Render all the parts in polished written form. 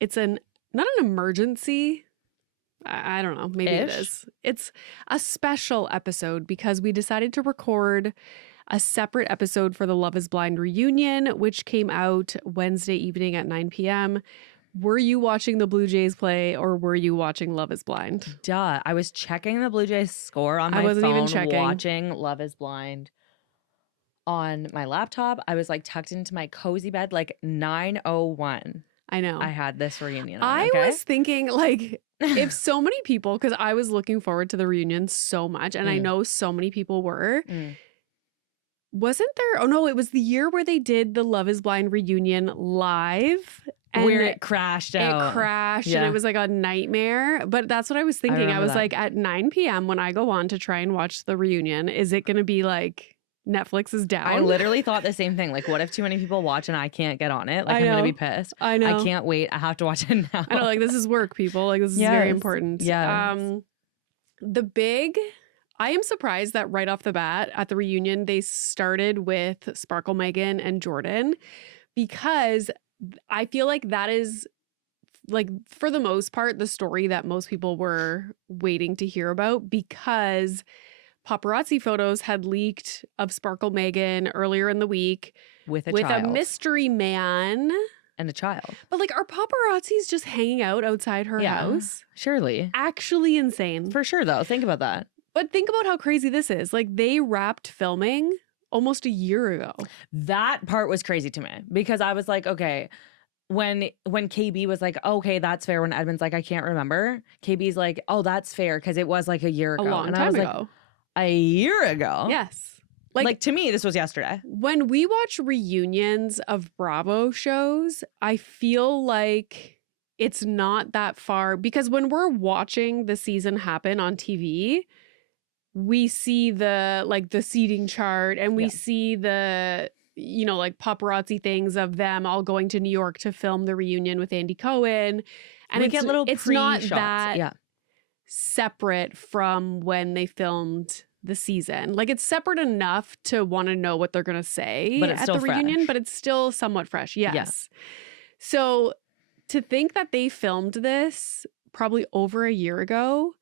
it's not an emergency. I don't know. Maybe it is. It's a special episode because we decided to record a separate episode for the Love is Blind reunion, which came out Wednesday evening at 9 p.m. Were you watching the Blue Jays play or were you watching Love is Blind? Duh. I was checking the Blue Jays score on my phone, watching Love is Blind on my laptop. I was like tucked into my cozy bed, like 9:01. I know. I had this reunion on, I was thinking, like, if so many people, because I was looking forward to the reunion so much, and I know so many people were. Wasn't there? Oh, no, it was the year where they did the Love is Blind reunion live. And where it crashed out. It crashed and it was like a nightmare. But that's what I was thinking. I was like, at 9 p.m. when I go on to try and watch the reunion, is it going to be like Netflix is down? I literally thought the same thing. Like, what if too many people watch and I can't get on it? Like, I'm going to be pissed. I know. I can't wait. I have to watch it now. I know, like, this is work, people. Like, this is very important. Yeah. I am surprised that right off the bat at the reunion, they started with Sparkle, Megan, and Jordan, because I feel like that is, like, for the most part, the story that most people were waiting to hear about, because paparazzi photos had leaked of Sparkle Megan earlier in the week with a mystery man and a child. But like, are paparazzis just hanging out outside her house? Surely. Actually insane. For sure, though. Think about that. But think about how crazy this is. Like, they wrapped filming almost a year ago. That part was crazy to me because I was like, okay, when KB was like, okay, that's fair. When Edmund's like, I can't remember. KB's like, oh, that's fair because it was like a year ago. A long time ago. Like, a year ago? Yes. Like to me, this was yesterday. When we watch reunions of Bravo shows, I feel like it's not that far, because when we're watching the season happen on TV, we see the seating chart and we see the, like paparazzi things of them all going to New York to film the reunion with Andy Cohen. And we get little it's not pre-shots. that separate from when they filmed the season. Like, it's separate enough to want to know what they're going to say but it's at still the reunion, fresh. but it's still somewhat fresh. Yes. Yeah. So to think that they filmed this probably over a year ago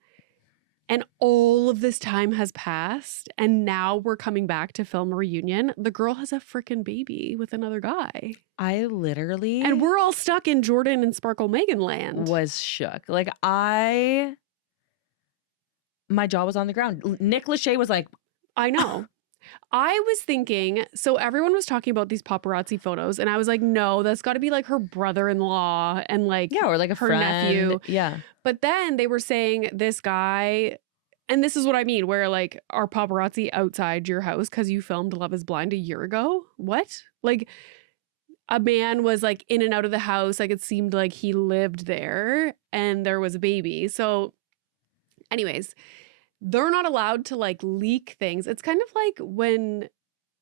and all of this time has passed and now we're coming back to film a reunion, the girl has a freaking baby with another guy. I literally... And we're all stuck in Jordan and Sparkle Megan land. Was shook. Like, my jaw was on the ground. Nick Lachey was like, I know. I was thinking, so everyone was talking about these paparazzi photos and I was like, no, that's got to be like her brother-in-law and like, or like a her friend. nephew. Yeah. But then they were saying this guy, and this is what I mean, where like, are paparazzi outside your house because you filmed Love is Blind a year ago? What? Like, a man was like in and out of the house. Like, it seemed like he lived there and there was a baby. So anyways, they're not allowed to like leak things. It's kind of like when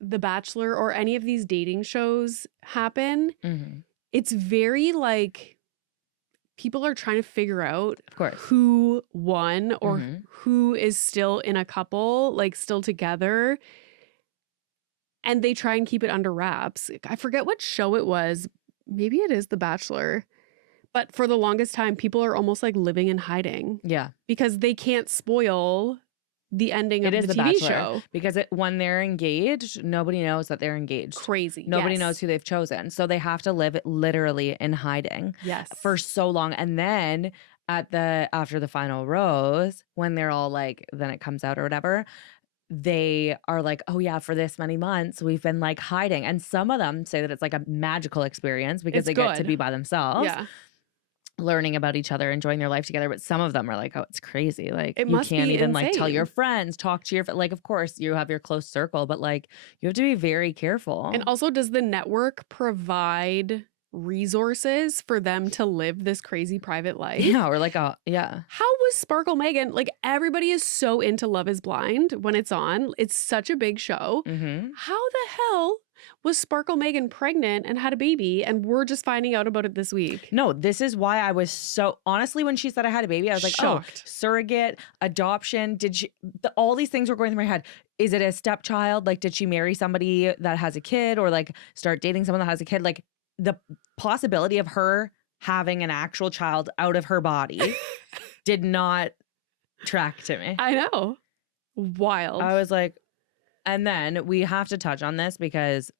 The Bachelor or any of these dating shows happen. Mm-hmm. It's very like people are trying to figure out, of course, who won or who is still in a couple, like still together. And they try and keep it under wraps. I forget what show it was. Maybe it is The Bachelor. But for the longest time, people are almost like living in hiding. Yeah. Because they can't spoil the ending of the TV Bachelor, show. Because when they're engaged, nobody knows that they're engaged. Crazy. Nobody knows who they've chosen. So they have to live literally in hiding. Yes. For so long. And then after the final rose, when they're all like, then it comes out or whatever, they are like, oh yeah, for this many months, we've been like hiding. And some of them say that it's like a magical experience because they get to be by themselves. Yeah. Learning about each other, enjoying their life together. But some of them are like, oh, it's crazy. Like, it you must can't be even insane. like tell your friends, talk to your, like, of course you have your close circle, but like you have to be very careful. And also, does the network provide resources for them to live this crazy private life? Yeah, or like yeah. How was Sparkle Megan? Like, everybody is so into Love is Blind when it's on. It's such a big show. Mm-hmm. How the hell was Sparkle Megan pregnant and had a baby and we're just finding out about it this week? No, this is why I was so, honestly, when she said I had a baby, I was like, shocked. Oh, surrogate, adoption. Did she, all these things were going through my head. Is it a stepchild? Like, did she marry somebody that has a kid or like start dating someone that has a kid? Like, the possibility of her having an actual child out of her body did not track to me. I know. Wild. I was like, and then we have to touch on this because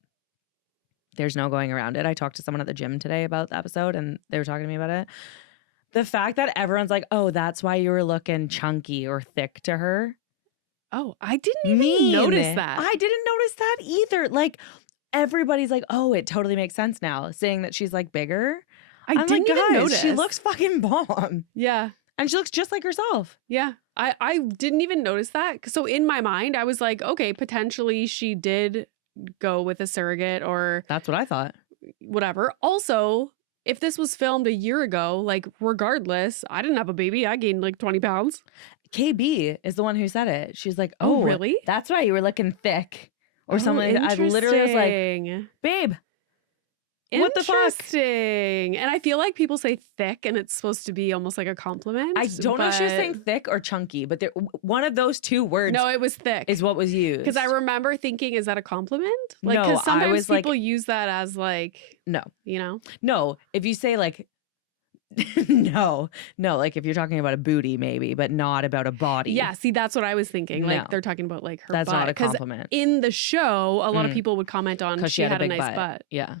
there's no going around it. I talked to someone at the gym today about the episode and they were talking to me about it. The fact that everyone's like, oh, that's why you were looking chunky or thick to her. Oh, I didn't even notice that. I didn't notice that either. Like, everybody's like, oh, it totally makes sense now, saying that she's like bigger. I didn't even notice. She looks fucking bomb. Yeah. And she looks just like herself. Yeah. I didn't even notice that. So in my mind, I was like, okay, potentially she did go with a surrogate or That's what I thought. whatever. Also, if this was filmed a year ago, like regardless, I didn't have a baby. I gained like 20 pounds. KB is the one who said it. She's like, oh, really? That's why you were looking thick or something like that. I literally was like, babe, what the fuck? Interesting. And I feel like people say thick and it's supposed to be almost like a compliment. I don't know if she was saying thick or chunky, but one of those two words No, it was thick. is what was used. Because I remember thinking, is that a compliment? Like, No, because I sometimes was like- people use that as like, No. you know? No, if you say like, no, like if you're talking about a booty maybe, but not about a body. Yeah, see, that's what I was thinking. Like No. they're talking about like her That's butt. not a 'Cause compliment. in the show, a lot of Mm. people would comment on Because she had a nice butt. Yeah.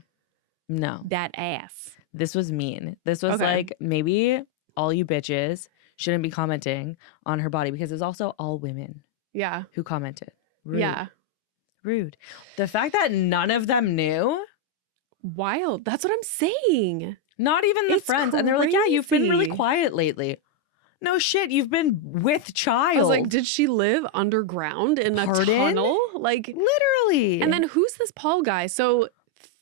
No. That ass. This was mean. This was Okay. like, maybe all you bitches shouldn't be commenting on her body because it's also all women Yeah. who commented. Rude. Yeah. Rude. The fact that none of them knew, Wild. That's what I'm saying. not even the It's friends. And they're like, yeah, you've been really crazy. quiet lately. No shit, you've been with child. I was like, did she live underground in a Pardon? tunnel? Like, literally. and then who's this Paul guy? So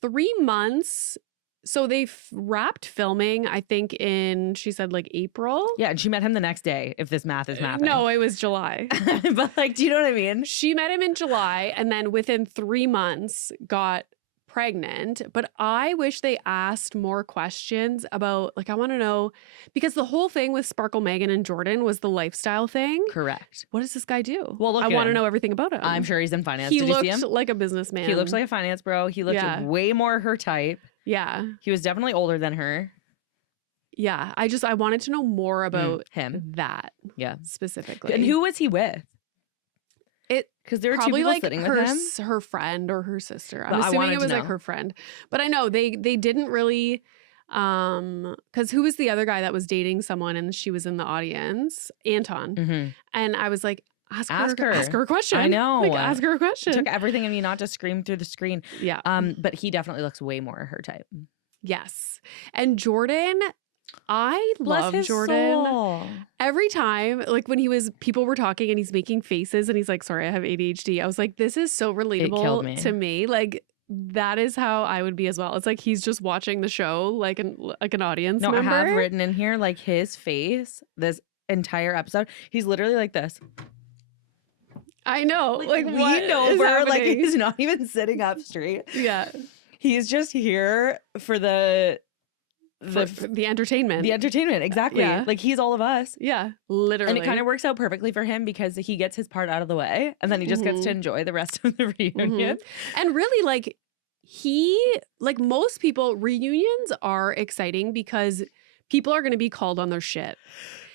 3 months. So they wrapped filming, I think she said like April. yeah, and she met him the next day, if this math is mapping. No, it was July. But like, do you know what I mean? She met him in July and then within 3 months got pregnant. But I wish they asked more questions about, like, I want to know, because the whole thing with Sparkle, Megan, and Jordan was the lifestyle thing. Correct. What does this guy do? Well, look I at want to him. know everything about him. I'm sure he's in finance. he Did you see looked him? like a businessman. He looks like a finance bro. He looked Yeah. way more her type. Yeah. He was definitely older than her. Yeah. I wanted to know more about Him. that Yeah. specifically. And who was he with? It Because there were two probably people like sitting her, with him. her friend or her sister. But I'm I assuming wanted it was to like know. her friend. But I know they didn't really because who was the other guy that was dating someone and she was in the audience? Anton. Mhm. And I was like, ask her a question. I know. Like, ask her a question. Took everything in me not to scream through the screen. Yeah. But he definitely looks way more her type. Yes. And Jordan, I Bless love his Jordan. soul. Every time, like when people were talking and he's making faces and he's like, sorry, I have ADHD. I was like, this is so killed relatable me. to me. Like, that is how I would be as well. It's like he's just watching the show like an audience No, member. I have written in here like his face this entire episode. He's literally like this. I know. Like what leaned is over, like happening? he's not even sitting up straight. Yeah. He's just here for the For the entertainment. the entertainment. Exactly. Yeah. Like he's all of us. Yeah. Literally. And it kind of works out perfectly for him because he gets his part out of the way and then he just gets to enjoy the rest of the reunion. And really, like, most people, reunions are exciting because people are going to be called on their shit.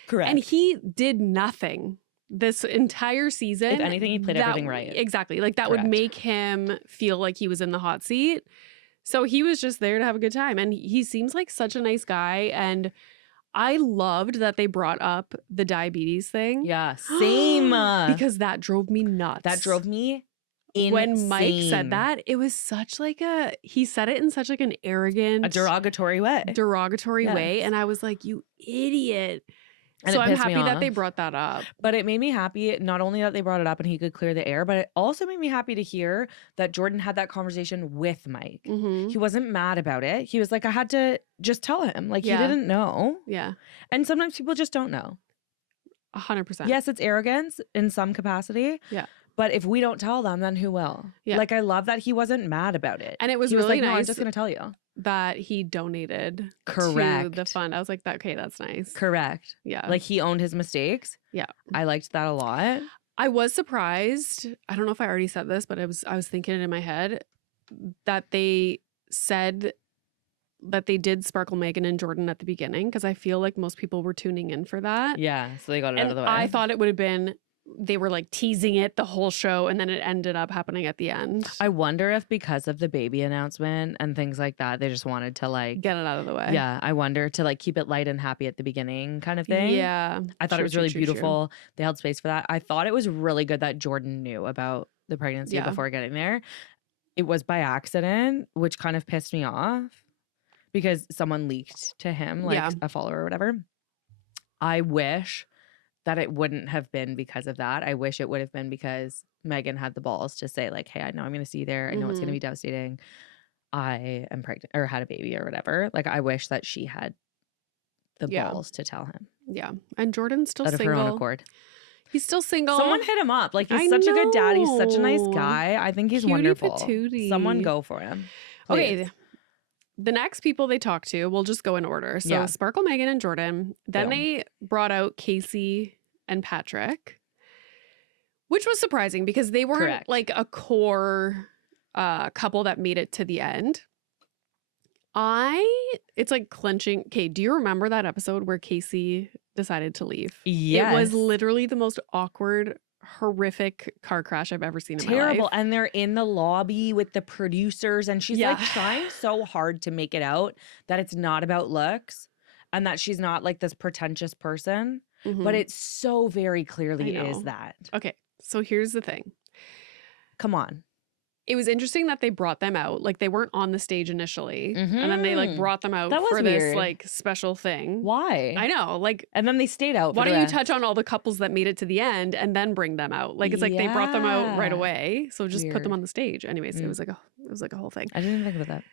Correct. And he did nothing this entire season. If anything, he played everything right. Exactly. Like, that would Correct. make him feel like he was in the hot seat. So he was just there to have a good time. And he seems like such a nice guy. And I loved that they brought up the diabetes thing. yeah, same. Because that drove me nuts. that drove me insane. When Mike said that, it was such like he said it in such like an arrogant, a derogatory way. way. Yes. And I was like, you idiot. And So it I'm pissed me happy that they off. brought that up. But it made me happy, not only that they brought it up and he could clear the air, but it also made me happy to hear that Jordan had that conversation with Mike. Mm-hmm. He wasn't mad about it. He was like, I had to just tell him. Like, Yeah. he didn't know. Yeah. And sometimes people just don't know. 100%. Yes, it's arrogance in some capacity. Yeah. But if we don't tell them, then who will? Yeah. Like, I love that he wasn't mad about it. And it was he was really like, no, I'm nice just going to tell you. that he donated to Correct. the fund. I was like, okay, that's nice. Correct. Yeah. Like, he owned his mistakes. Yeah. I liked that a lot. I was surprised. I don't know if I already said this, but I was thinking it in my head that they said that they did sparkle Megan and Jordan at the beginning because I feel like most people were tuning in for that. Yeah, so they got it out And of the way. I thought it would have been they were like teasing it the whole show and then it ended up happening at the end. I wonder if because of the baby announcement and things like that, they just wanted to like get it out of the way. Yeah, I wonder to like keep it light and happy at the beginning kind of thing. Yeah. I thought it was really beautiful. They held space for that. I thought it was really good that Jordan knew about the pregnancy before getting there. It was by accident, which kind of pissed me off because someone leaked to him, like a follower or whatever. I wish that it wouldn't have been because of that. I wish it would have been because Megan had the balls to say like, hey, I know I'm going to see you there. I know it's going to be devastating. I am pregnant or had a baby or whatever. Like, I wish that she had the balls to tell him. Yeah. And Jordan's still single. Of her own accord. He's still single. Someone hit him up. Like, he's such a good dad. He's such a nice guy. I think he's wonderful. Patootie. Someone go for him. Please. Okay. The next people they talked to, we'll just go in order. So Sparkle, Megan, and Jordan. Then they brought out Casey and Patrick, which was surprising because they weren't like a core couple that made it to the end. It's like clenching. Okay, do you remember that episode where Casey decided to leave? Yes. It was literally the most awkward, horrific car crash I've ever seen in my life. Terrible. And they're in the lobby with the producers and she's like trying so hard to make it out that it's not about looks and that she's not like this pretentious person. But it so very clearly is that. Okay, so here's the thing. Come on. It was interesting that they brought them out. Like, they weren't on the stage initially. And then they, like, brought them out for this, like, special thing. Why? I know. Like, and then they stayed out for why don't you touch on all the couples that made it to the end and then bring them out? Like, it's like they brought them out right away. So just put them on the stage. Anyways, it was like a whole thing. I didn't even think about that.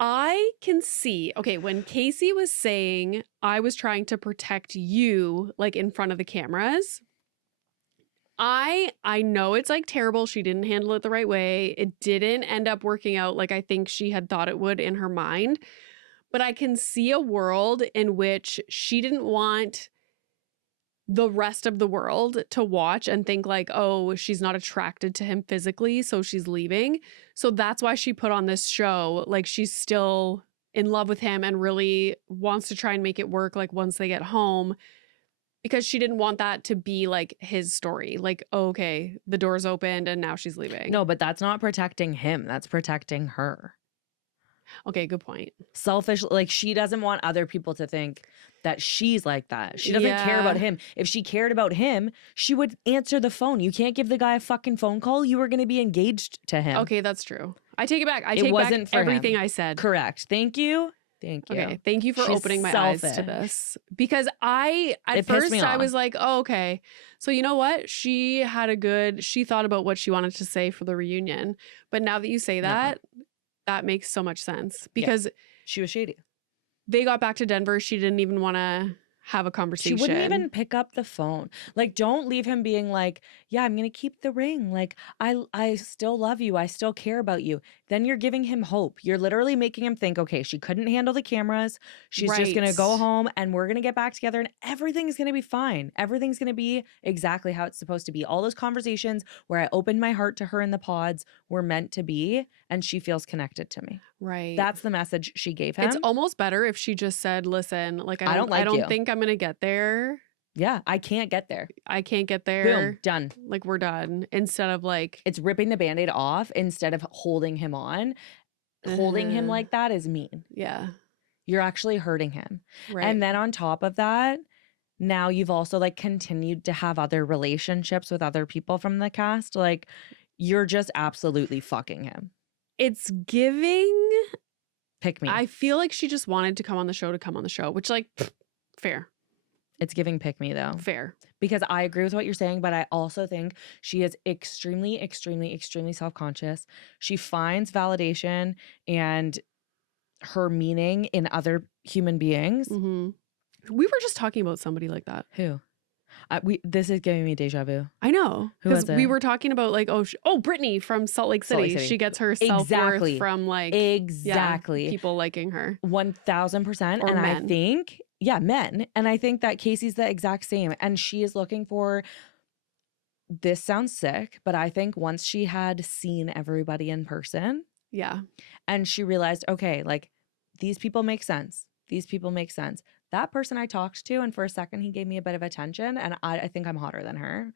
I can see, okay, when Casey was saying, I was trying to protect you, like in front of the cameras, I know it's like terrible. She didn't handle it the right way. It didn't end up working out like I think she had thought it would in her mind. But I can see a world in which she didn't want the rest of the world to watch and think like, oh, she's not attracted to him physically, so she's leaving. So that's why she put on this show. Like, she's still in love with him and really wants to try and make it work like once they get home, because she didn't want that to be like his story. Like, oh, okay, the door's opened and now she's leaving. No, but that's not protecting him. That's protecting her. Okay, good point. Selfish, like she doesn't want other people to think that she's like that. She doesn't care about him. If she cared about him, she would answer the phone. You can't give the guy a fucking phone call. You were going to be engaged to him. Okay, that's true. I take it back. I take back everything I said. Correct. Thank you. Thank you. Okay, thank you for opening my eyes to this. Because at first I was like, oh, okay. So you know what? She thought about what she wanted to say for the reunion. But now that you say that, that makes so much sense. Because she was shady. They got back to Denver. She didn't even want to have a conversation. She wouldn't even pick up the phone. Like, don't leave him being like, yeah, I'm going to keep the ring. Like, I still love you. I still care about you. Then you're giving him hope. You're literally making him think, okay, she couldn't handle the cameras. She's just going to go home and we're going to get back together and everything's going to be fine. Everything's going to be exactly how it's supposed to be. All those conversations where I opened my heart to her in the pods were meant to be, and she feels connected to me. Right. That's the message she gave him. It's almost better if she just said, listen, like, I don't think I'm going to get there. Yeah, I can't get there. I can't get there. Boom, done. Like, we're done. Instead of like... It's ripping the Band-Aid off instead of holding him on. Holding him like that is mean. Yeah. You're actually hurting him. Right. And then on top of that, now you've also like continued to have other relationships with other people from the cast. Like, you're just absolutely fucking him. It's giving... Pick me. I feel like she just wanted to come on the show, which, like, fair. It's giving pick me, though. Fair. Because I agree with what you're saying, but I also think she is extremely, extremely, extremely self-conscious. She finds validation and her meaning in other human beings. Mm-hmm. We were just talking about somebody like that. Who? This is giving me deja vu. I know. Who is it? We were talking about like, Brittany from Salt Lake City. She gets her self-worth from like people liking her. 1000%. And men. I think, men. And I think that Casey's the exact same. And she is looking for, this sounds sick, but I think once she had seen everybody in person. Yeah. And she realized, okay, like, these people make sense. These people make sense. That person I talked to, and for a second he gave me a bit of attention, and I think I'm hotter than her.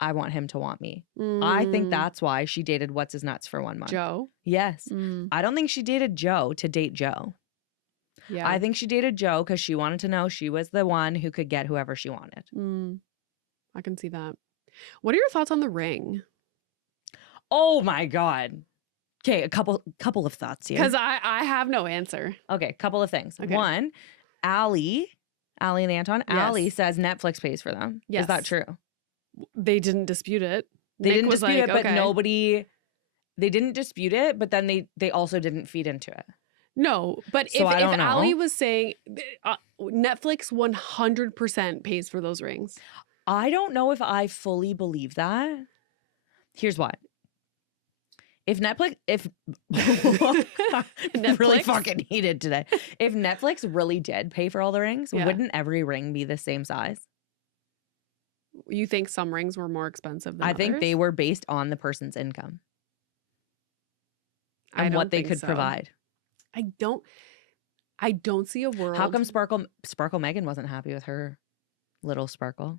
I want him to want me. I think that's why she dated what's his nuts for 1 month. Joe. Yes. I don't think she dated Joe to date Joe. Yeah. I think she dated Joe because she wanted to know she was the one who could get whoever she wanted. I can see that. What are your thoughts on the ring? Oh my God. Okay, a couple of thoughts here. Because I have no answer. Okay, couple of things. Okay. One, Allie and Anton, Yes. Allie says Netflix pays for them. Yes. Is that true? They didn't dispute it. They Nick didn't was dispute like, it, but okay. they didn't dispute it, but then they also didn't feed into it. No, but So I if don't know. Allie was saying Netflix 100% pays for those rings. I don't know if I fully believe that. Here's why. If Netflix, Netflix? really fucking heated today. If Netflix really did pay for all the rings, Yeah. wouldn't every ring be the same size? You think some rings were more expensive than I think they others? were based on the person's income I and don't what they think could so. provide. I don't see a world. How come Sparkle Megan wasn't happy with her little sparkle?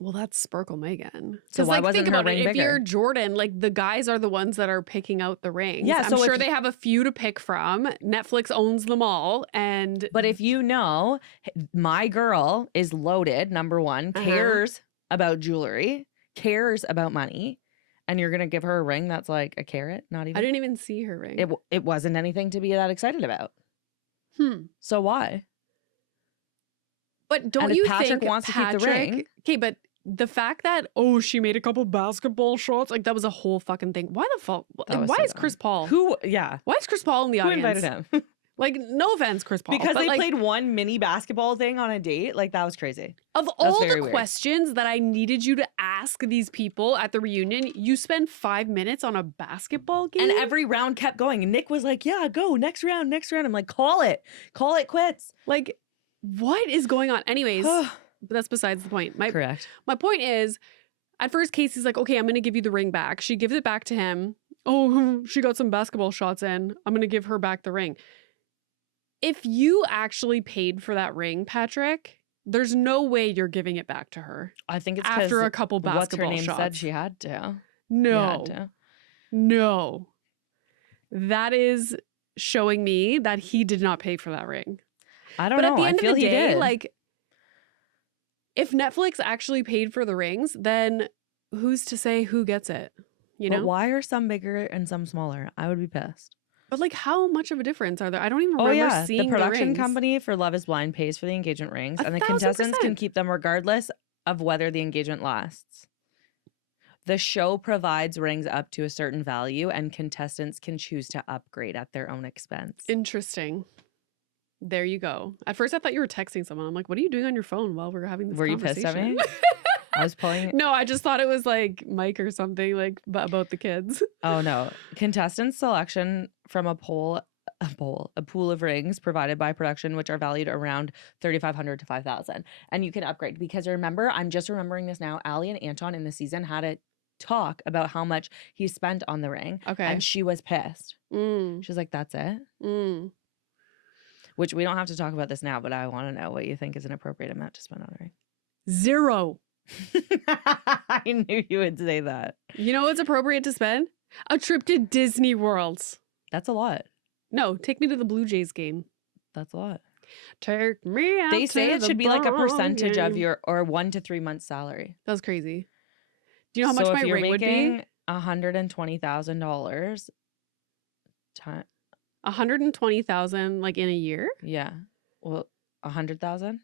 Well, that's Sparkle Megan. So 'Cause, why like, wasn't think her about it. ring If you're bigger? Jordan, like the guys are the ones that are picking out the rings. Yeah, I'm so sure if- they have a few to pick from. Netflix owns them all, and But if you know, my girl is loaded, number one, cares about jewelry, cares about money, and you're going to give her a ring that's like a carrot, not even. I didn't even see her ring. It wasn't anything to be that excited about. So why? But don't And if you Patrick think wants to keep the ring- Okay, but the fact that she made a couple basketball shots, like that was a whole fucking thing. Why the fuck? That was Why so is Chris dumb. Paul? Who? Yeah. Why is Chris Paul in the Who audience? invited him? Like, no offense, Chris Paul, Because but, they like, played one mini basketball thing on a date. Like, that was crazy. Of all very the weird. questions that I needed you to ask these people at the reunion, you spend 5 minutes on a basketball game? And every round kept going. And Nick was like, yeah, go. Next round. I'm like, call it. Call it quits. Like, what is going on? Anyways, but that's besides the point. Correct. My point is, at first, Casey's like, okay, I'm going to give you the ring back. She gives it back to him. Oh, she got some basketball shots in. I'm going to give her back the ring. If you actually paid for that ring, Patrick, there's no way you're giving it back to her. I think it's after 'cause a couple what's basketball her name shots. said she had to. No. She had to. No. That is showing me that he did not pay for that ring. I don't But know. at the end I feel of the he day, did. like, if Netflix actually paid for the rings, then who's to say who gets it? You know? But why are some bigger and some smaller? I would be pissed. But like, how much of a difference are there? I don't even Oh remember yeah, seeing the production rings. company for Love Is Blind pays for the engagement rings, and the contestants 1,000%. can keep them regardless of whether the engagement lasts. The show provides rings up to a certain value, and contestants can choose to upgrade at their own expense. Interesting. There you go. At first, I thought you were texting someone. I'm like, what are you doing on your phone while we're having this Were you pissed at conversation? me? I was pulling. No, I just thought it was like Mike or something, like about the kids. Oh no! Contestant selection from a pool of rings provided by production, which are valued around $3,500 to $5,000, and you can upgrade. Because remember, I'm just remembering this now. Allie and Anton in the season had a talk about how much he spent on the ring, Okay. and she was pissed. Mm, She's like, "That's it." mm. Which we don't have to talk about this now, but I want to know what you think is an appropriate amount to spend on a ring. 0. I knew you would say that. You know what's appropriate to spend? A trip to Disney World. That's a lot. No, take me to the Blue Jays game. That's a lot. Take me out They say to it the should be like a ball percentage of game. your or 1 to 3 months salary. That was crazy. Do you know how much So my if you're ring would be? making $120,000 time, 120,000 like in a year? yeah. Well, 100,000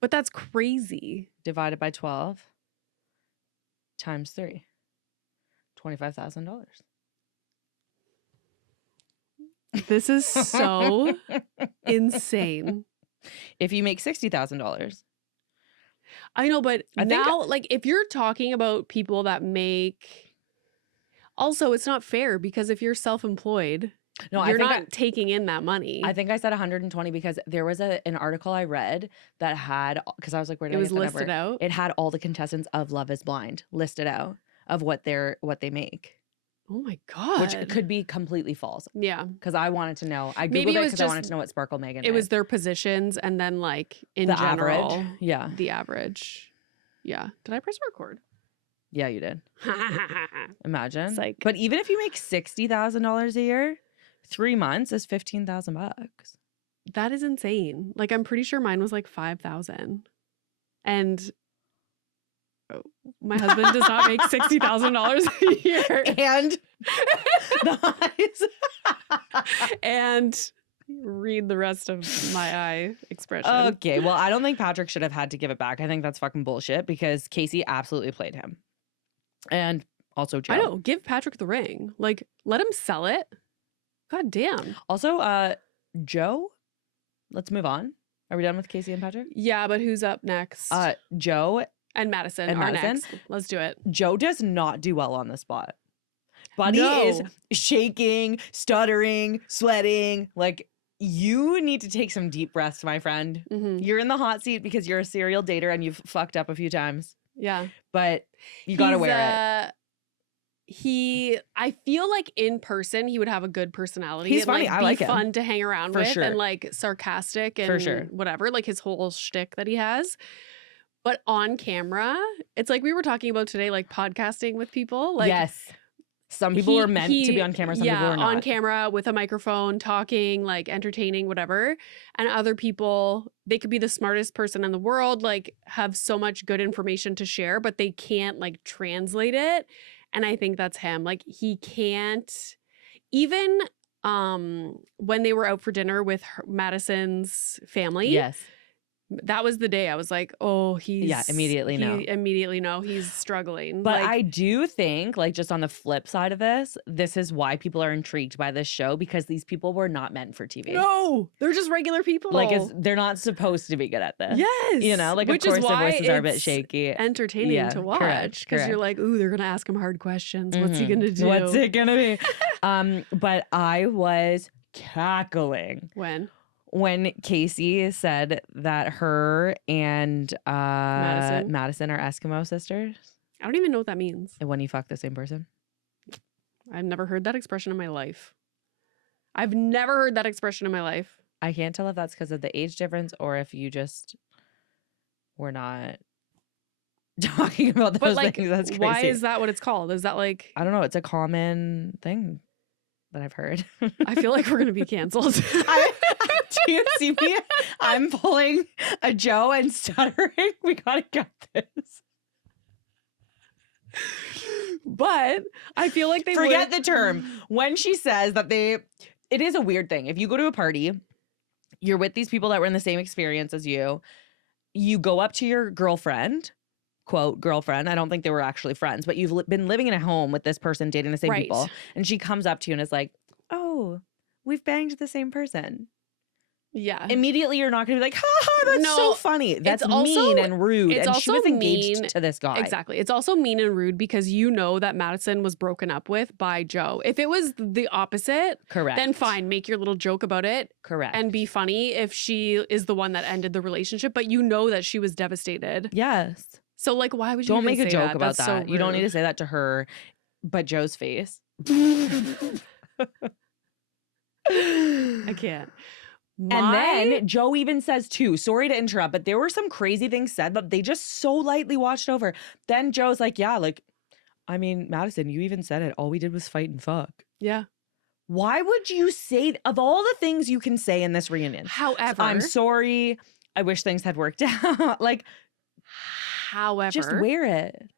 But that's crazy. divided by 12 times 3. $25,000. This is so insane. If you make $60,000, I know, but I think- now, like, if you're talking about people that make, also, it's not fair because if you're self-employed, no, I you're think not taking in that money. I think I said 120 because there was an article I read that had, because I was like, where did It I was get the listed number? out. It had all the contestants of Love Is Blind listed out of what they make. Oh my God. which could be completely false. Yeah. Because I wanted to know. I Maybe Googled it it was because I wanted just- to know what Sparkle Megan It is. was their positions and then like in the general. average. Yeah. The average. Yeah. Did I press record? Yeah, you did. Imagine. It's like- but even if you make $60,000 a year, 3 months is $15,000. That is insane. Like, I'm pretty sure mine was like 5,000. And my husband does not make $60,000 a year. And the eyes. And read the rest of my eye expression. Okay, well, I don't think Patrick should have had to give it back. I think that's fucking bullshit because Casey absolutely played him. And also Joe. I know. Give Patrick the ring. Like, let him sell it. God damn. Also, Joe, let's move on. Are we done with Casey and Patrick? Yeah, but who's up next? Joe and Madison and are Madison? next. Let's do it. Joe does not do well on the spot. Buddy No. is shaking, stuttering, sweating. Like, you need to take some deep breaths, my friend. Mhm. You're in the hot seat because you're a serial dater and you've fucked up a few times. Yeah. But you got to He's, wear it. I feel like in person he would have a good personality. He's and, funny. Like, I be like him. fun to hang around For with sure. and like sarcastic and For sure. whatever, like his whole shtick that he has. But on camera, it's like we were talking about today, like podcasting with people. Like, yes. Some people are meant to be on camera. Some people are not. on camera with a microphone, talking, like entertaining, whatever. And other people, they could be the smartest person in the world, like have so much good information to share, but they can't like translate it. And I think that's him. Like he can't even when they were out for dinner with Madison's family. Yes. That was the day I was like, oh, immediately no. Immediately no, he's struggling. But like, I do think, like, just on the flip side of this is why people are intrigued by this show, because these people were not meant for TV. no, they're just regular people. Like, they're not supposed to be good at this. yes, You know, like, which of course, is their why voices are a bit it's shaky. entertaining Yeah, to watch correct, because you're like, ooh, they're gonna ask him hard questions. What's he Mhm. gonna do? What's it gonna be? But I was cackling when Casey said that her and Madison are Eskimo sisters. I don't even know what that means. And when you fuck the same person. I've never heard that expression in my life. I've never heard that expression in my life. I can't tell if that's because of the age difference or if you just were not talking about those But like, things. That's crazy. why is that what it's called? Is that like? I don't know. It's a common thing that I've heard. I feel like we're gonna be canceled. Do you see me? I'm pulling a Joe and stuttering. We gotta cut this. But I feel like they Forget would- the term. When she says that it is a weird thing. If you go to a party, you're with these people that were in the same experience as you. You go up to your girlfriend, quote, girlfriend. I don't think they were actually friends, but you've been living in a home with this person, dating the same Right. people. And she comes up to you and is like, oh, we've banged the same person. Yeah. Immediately, you're not going to be like, ha ha, that's No, so funny. That's it's also- mean and rude. it's And she also was engaged mean- to this guy. Exactly. It's also mean and rude because you know that Madison was broken up with by Joe. If it was the opposite, Correct. then fine, make your little joke about it Correct. and be funny if she is the one that ended the relationship, but you know that she was devastated. yes. So like, why would you Don't even make a say joke that? about That's so that. You don't need to rude. say that to her, but Joe's face. I can't. And then Joe even says too, sorry to interrupt, but there were some crazy things said that they just so lightly watched over. Then Joe's like, yeah, like, I mean, Madison, you even said it. All we did was fight and fuck. yeah. Why would you say, of all the things you can say in this reunion, However, I'm sorry, I wish things had worked out. Like, however, just wear it.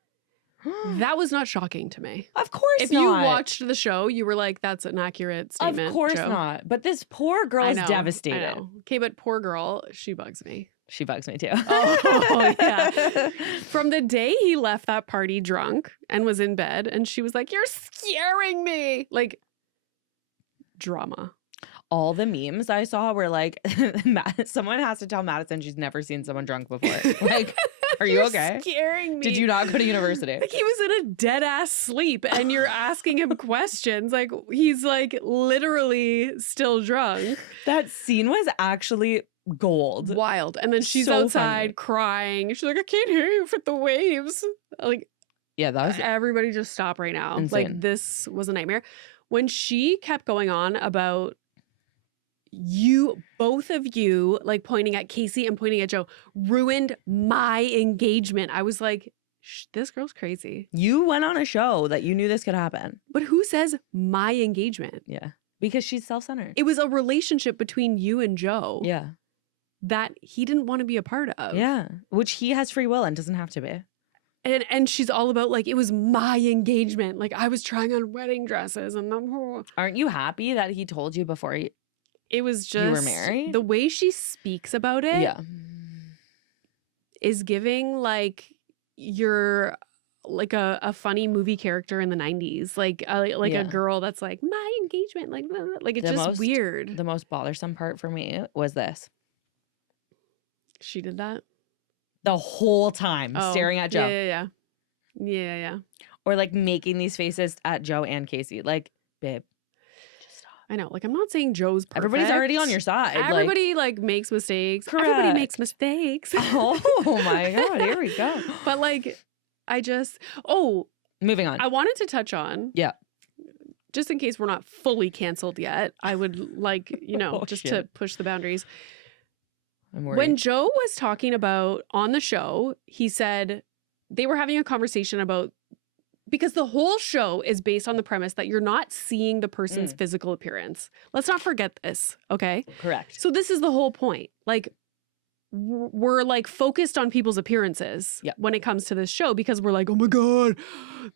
that was not shocking to me. Of course If not. you watched the show, you were like, that's an accurate statement. Of course Joe. not. But this poor girl I is know, I devastated. know. Okay, but poor girl, she bugs me. She bugs me too. Oh, yeah. From the day he left that party drunk and was in bed, and she was like, you're scaring me. Like, drama. All the memes I saw were like, someone has to tell Madison she's never seen someone drunk before. Like, are you You're okay? Scaring me. Did you not go to university? Like he was in a dead ass sleep and you're asking him questions. Like he's like literally still drunk. That scene was actually gold. Wild. And then she's So outside funny. crying. She's like, I can't hear you for the waves. Like, Yeah, that was everybody just stop right now. insane. Like, this was a nightmare. When she kept going on about both of you, like pointing at Casey and pointing at Joe, ruined my engagement. I was like, this girl's crazy. You went on a show that you knew this could happen. But who says my engagement? Yeah. Because she's self-centered. It was a relationship between you and Joe. Yeah. That he didn't want to be a part of. Yeah. Which he has free will and doesn't have to be. And she's all about like, it was my engagement. Like, I was trying on wedding dresses and aren't you happy that he told you before it was just you were married? The way she speaks about it is giving like you're like a funny movie character in the 90s. Like a girl that's like, my engagement. Like it's just weird. The most bothersome part for me was this. She did that? The whole time staring at Joe. Yeah. Or like making these faces at Joe and Casey. Like, babe, just stop. I know. Like, I'm not saying Joe's perfect. Everybody's already on your side. Everybody like makes mistakes. Correct. Everybody makes mistakes. Oh my God. Here we go. But like, moving on. I wanted to touch on. Yeah. Just in case we're not fully canceled yet, I would like, to push the boundaries. I'm worried. When Joe was talking about on the show, he said they were having a conversation about, because the whole show is based on the premise that you're not seeing the person's physical appearance. Let's not forget this, okay? Correct. So this is the whole point. Like, we're like focused on people's appearances when it comes to this show because we're like, oh my God,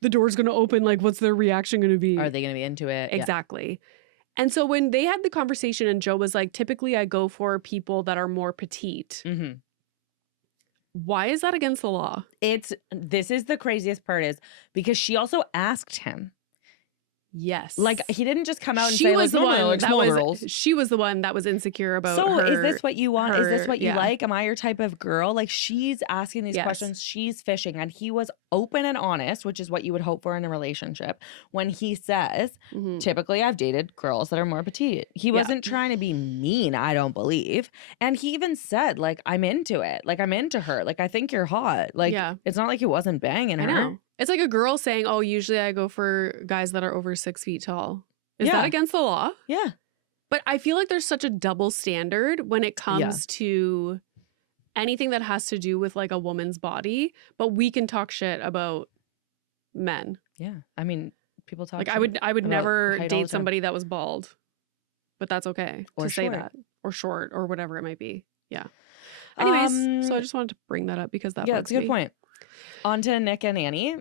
the door's going to open. Like, what's their reaction going to be? Are they going to be into it? Exactly. And so when they had the conversation and Joe was like, typically I go for people that are more petite. Mm-hmm. Why is that against the law? This is the craziest part is because she also asked him. Yes. Like, he didn't just come out and say, like, normally I like small girls. She was the one that was insecure about her. Is this what you want? Is this what you like? Am I your type of girl? Like, she's asking these questions. She's fishing. And he was open and honest, which is what you would hope for in a relationship, when he says, typically I've dated girls that are more petite. He wasn't trying to be mean, I don't believe. And he even said, like, I'm into it. Like, I'm into her. Like, I think you're hot. Like, it's not like he wasn't banging her. I know. It's like a girl saying, oh, usually I go for guys that are over 6 feet tall. Is that against the law? Yeah. But I feel like there's such a double standard when it comes to anything that has to do with like a woman's body. But we can talk shit about men. Yeah. I mean, people talk like shit I would never date somebody that was bald. But that's okay to say that. Or short or whatever it might be. Yeah. Anyways, so I just wanted to bring that up because that that's a good point. On to Nick and Annie.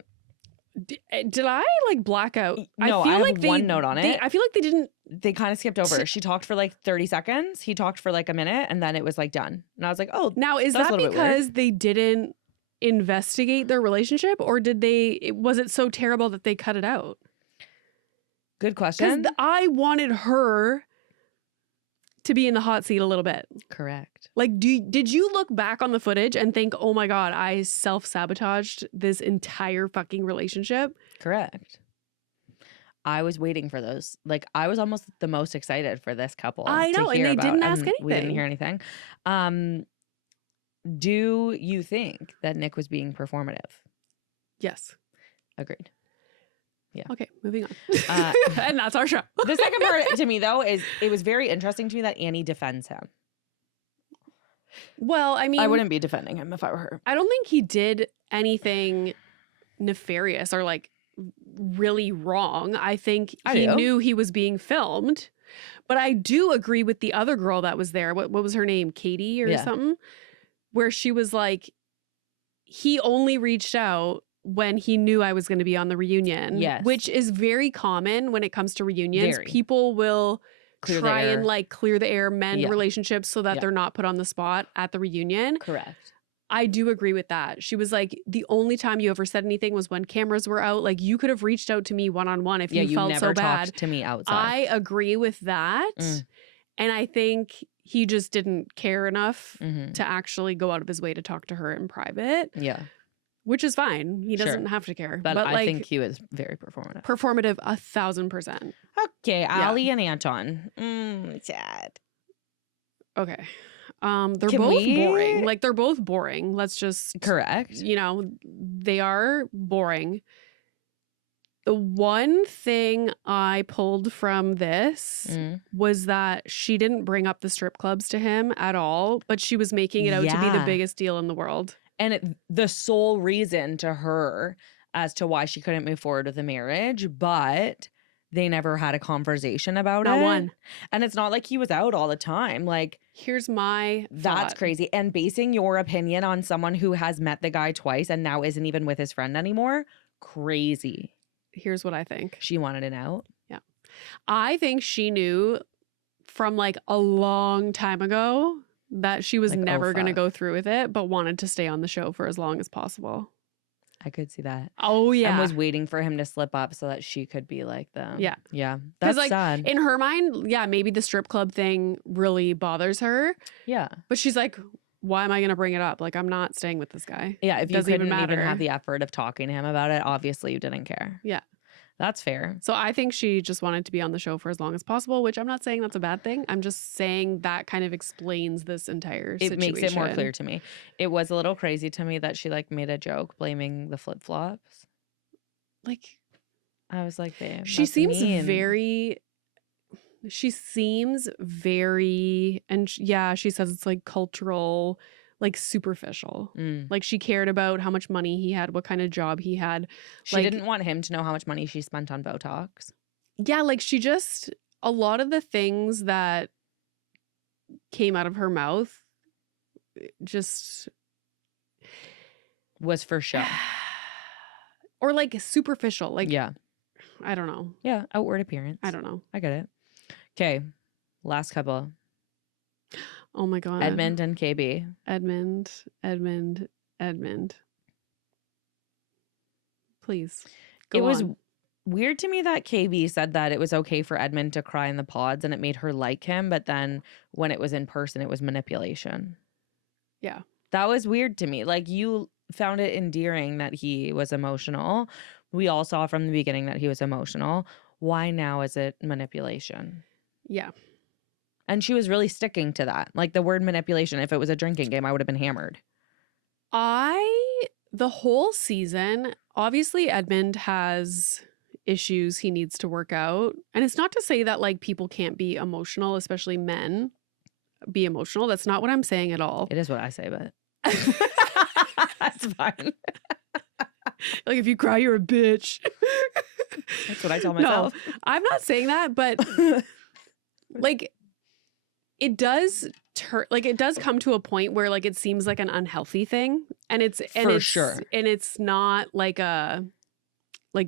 Did I like black out? No, I have one note on it. I feel like they didn't. They kind of skipped over. She talked for like 30 seconds. He talked for like a minute and then it was like done. And I was like, oh, now is that because they didn't investigate their relationship or was it so terrible that they cut it out? Good question. Because I wanted her to be in the hot seat a little bit. Correct. Like, did you look back on the footage and think, oh my God, I self-sabotaged this entire fucking relationship? Correct. I was waiting for those. Like, I was almost the most excited for this couple. I know, and they didn't ask anything. We didn't hear anything. Do you think that Nick was being performative? Yes. Agreed. Yeah. Okay, moving on. And that's our show. The second part to me, though, is it was very interesting to me that Annie defends him. Well, I mean, I wouldn't be defending him if I were her. I don't think he did anything nefarious or like really wrong. I think he knew he was being filmed. But I do agree with the other girl that was there. What was her name? Katie or something? Where she was like, he only reached out when he knew I was going to be on the reunion. Yes. Which is very common when it comes to reunions. People will try and like clear the air, mend relationships so that they're not put on the spot at the reunion. Correct. I do agree with that. She was like, the only time you ever said anything was when cameras were out. Like, you could have reached out to me one-on-one if you felt so bad. You never talked to me outside. I agree with that. And I think he just didn't care enough to actually go out of his way to talk to her in private. Yeah. Which is fine. He doesn't have to care. But I think he was very performative. Performative 1,000%. Okay, Ali and Anton. Sad. Okay. They're both boring. Like, they're both boring. Let's just... Correct. they are boring. The one thing I pulled from this was that she didn't bring up the strip clubs to him at all, but she was making it out to be the biggest deal in the world. And the sole reason to her as to why she couldn't move forward with the marriage, but they never had a conversation about it. Not one. And it's not like he was out all the time. Like, here's my that's thought. crazy. And basing your opinion on someone who has met the guy twice and now isn't even with his friend anymore, crazy. Here's what I think. She wanted an out. Yeah. I think she knew from like a long time ago that she was Like, never going to go through with it, but wanted to stay on the show for as long as possible. I could see that. Oh, yeah. And was waiting for him to slip up so that she could be like them. Yeah. Yeah. That's like, sad. In her mind, yeah, maybe the strip club thing really bothers her. Yeah. But she's like, why am I going to bring it up? Like, I'm not staying with this guy. Yeah. If you Doesn't couldn't even even matter. have the effort of talking to him about it, obviously you didn't care. Yeah. That's fair. So I think she just wanted to be on the show for as long as possible, which I'm not saying that's a bad thing. I'm just saying that kind of explains this entire situation. It makes it more clear to me. It was a little crazy to me that she like made a joke blaming the flip-flops. Like, I was like, babe, she that's seems mean. very, and yeah, she says it's like cultural, like superficial. Like she cared about how much money he had, what kind of job he had. She like, didn't want him to know how much money she spent on Botox. Yeah, like she just, a lot of the things that came out of her mouth just was for show. Or like superficial. Like, yeah. I don't know. Yeah, outward appearance. I don't know. I get it. Okay, last couple. Oh my God. Edmund and KB. Edmund. Please. Go It was on. weird to me that KB said that it was okay for Edmund to cry in the pods and it made her like him, but then when it was in person, it was manipulation. Yeah. That was weird to me. Like, you found it endearing that he was emotional. We all saw from the beginning that he was emotional. Why now is it manipulation? Yeah. And she was really sticking to that. Like, the word manipulation, if it was a drinking game, I would have been hammered. The whole season, obviously Edmund has issues he needs to work out. And it's not to say that like people can't be emotional, especially men be emotional. That's not what I'm saying at all. It is what I say, but that's fine. Like, if you cry, you're a bitch. That's what I tell myself. No, I'm not saying that, but like it does come to a point where like it seems like an unhealthy thing, and it's sure. And it's not like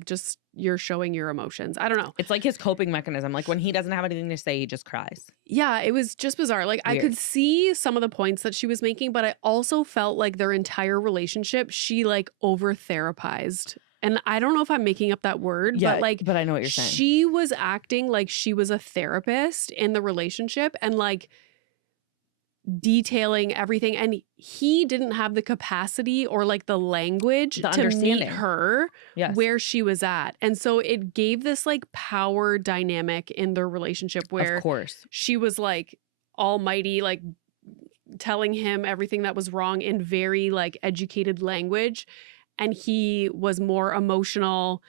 just you're showing your emotions. I don't know. It's like his coping mechanism. Like, when he doesn't have anything to say, he just cries. Yeah, it was just bizarre. Like, weird. I could see some of the points that she was making, but I also felt like their entire relationship, she like over therapized. And I don't know if I'm making up that word, Yeah, but like, but I know what you're saying. She was acting like she was a therapist in the relationship and like detailing everything. And he didn't have the capacity or like the language to meet her where she was at. And so it gave this like power dynamic in their relationship where of course she was like almighty, like telling him everything that was wrong in very like educated language. And he was more emotional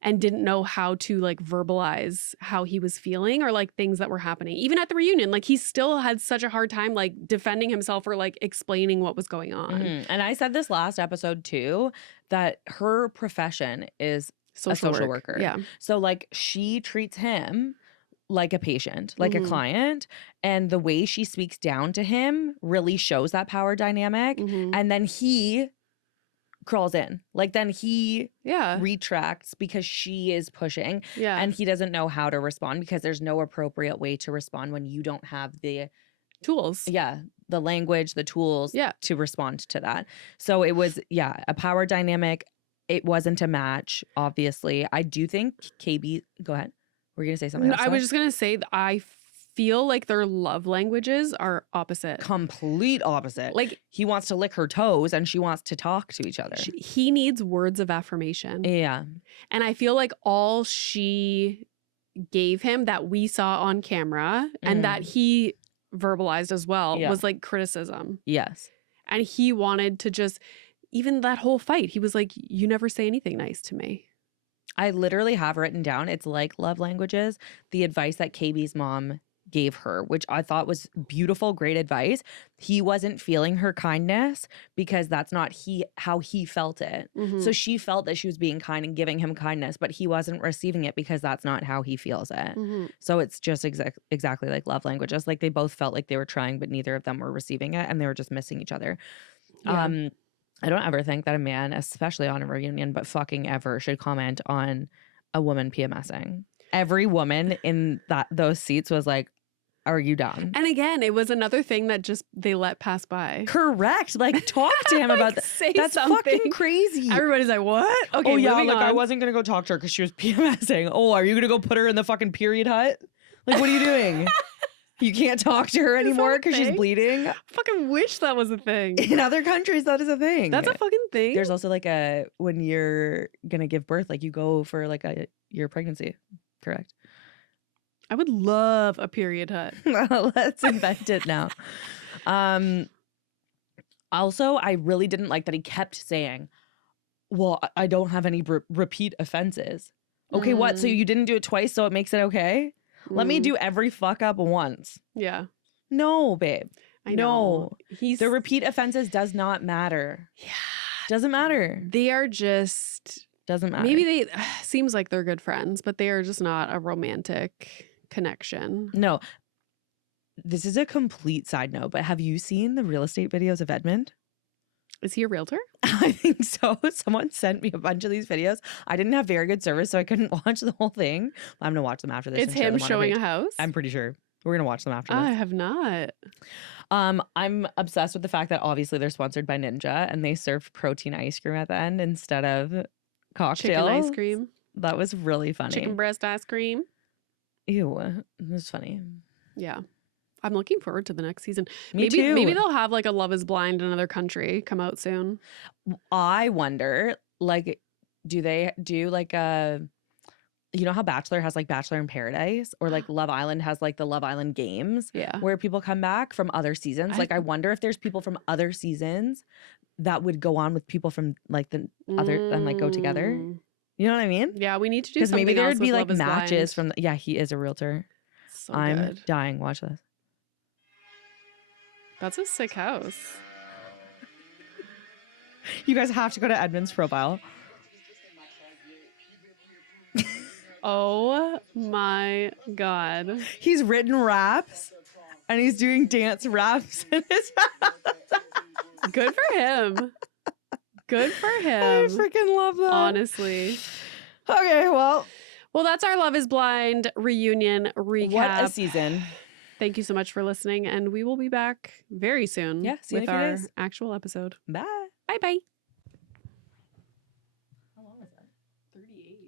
and didn't know how to like verbalize how he was feeling or like things that were happening. Even at the reunion, like he still had such a hard time like defending himself or like explaining what was going on. And I said this last episode too, that her profession is a social worker. Yeah. So like she treats him like a patient, like a client. And the way she speaks down to him really shows that power dynamic. And then he crawls in. Like, then he retracts because she is pushing. Yeah. And he doesn't know how to respond because there's no appropriate way to respond when you don't have the tools. Yeah. The language, the tools to respond to that. So it was, a power dynamic. It wasn't a match, obviously. I do think KB, go ahead. Were you going to say something else? I was just going to say that I feel like their love languages are opposite. Complete opposite. Like, he wants to lick her toes and she wants to talk to each other. He needs words of affirmation. Yeah. And I feel like all she gave him that we saw on camera and that he verbalized as well was like criticism. Yes. And he wanted to just even that whole fight, he was like, you never say anything nice to me. I literally have written down, it's like love languages, the advice that KB's mom gave her, which I thought was beautiful, great advice. He wasn't feeling her kindness because that's not how he felt it. So she felt that she was being kind and giving him kindness, but he wasn't receiving it because that's not how he feels it. So it's just exactly like love languages. Like they both felt like they were trying, but neither of them were receiving it, and they were just missing each other. Yeah. I don't ever think that a man, especially on a reunion, but fucking ever, should comment on a woman PMSing. Every woman in those seats was like, are you done? And again, it was another thing that just they let pass by. Correct. Like, talk to him about that. Say That's something. fucking crazy. Everybody's like, what? Okay, oh, yeah, moving like on. I wasn't going to go talk to her because she was PMSing. Oh, are you going to go put her in the fucking period hut? Like, what are you doing? You can't talk to her anymore because she's bleeding. I fucking wish that was a thing. In other countries, that is a thing. That's a fucking thing. There's also like when you're going to give birth, like you go for like your pregnancy. Correct. I would love a period hut. Let's invent it now. Also, I really didn't like that he kept saying, well, I don't have any repeat offenses. Okay, what? So you didn't do it twice, so it makes it okay? Let me do every fuck up once. Yeah. No, babe. I know. The repeat offenses does not matter. Yeah. Doesn't matter. They are just... Doesn't matter. Maybe seems like they're good friends, but they are just not a romantic connection. No. This is a complete side note, but have you seen the real estate videos of Edmund? Is he a realtor? I think so. Someone sent me a bunch of these videos. I didn't have very good service, so I couldn't watch the whole thing. I'm going to watch them after this. It's him showing a house? I'm pretty sure. We're going to watch them after this. I have not. I'm obsessed with the fact that obviously they're sponsored by Ninja and they served protein ice cream at the end instead of cocktail. Chicken ice cream. That was really funny. Chicken breast ice cream. Ew. It was funny. Yeah. I'm looking forward to the next season. Me too. Maybe they'll have like a Love is Blind in another country come out soon. I wonder, like, do they do like you know how Bachelor has like Bachelor in Paradise, or like Love Island has like the Love Island games, where people come back from other seasons. Like, I wonder if there's people from other seasons that would go on with people from like the other and like go together. You know what I mean? Yeah, we need to do because something maybe there else would be with like Love is matches Blind. from. Yeah, he is a realtor. So I'm good. dying. Watch this. That's a sick house. You guys have to go to Edmund's profile. Oh my God. He's written raps and he's doing dance raps in his house. Good for him. Good for him. I freaking love that. Honestly. Okay, well, that's our Love is Blind reunion recap. What a season. Thank you so much for listening, and we will be back very soon with our actual episode. Bye. Bye-bye.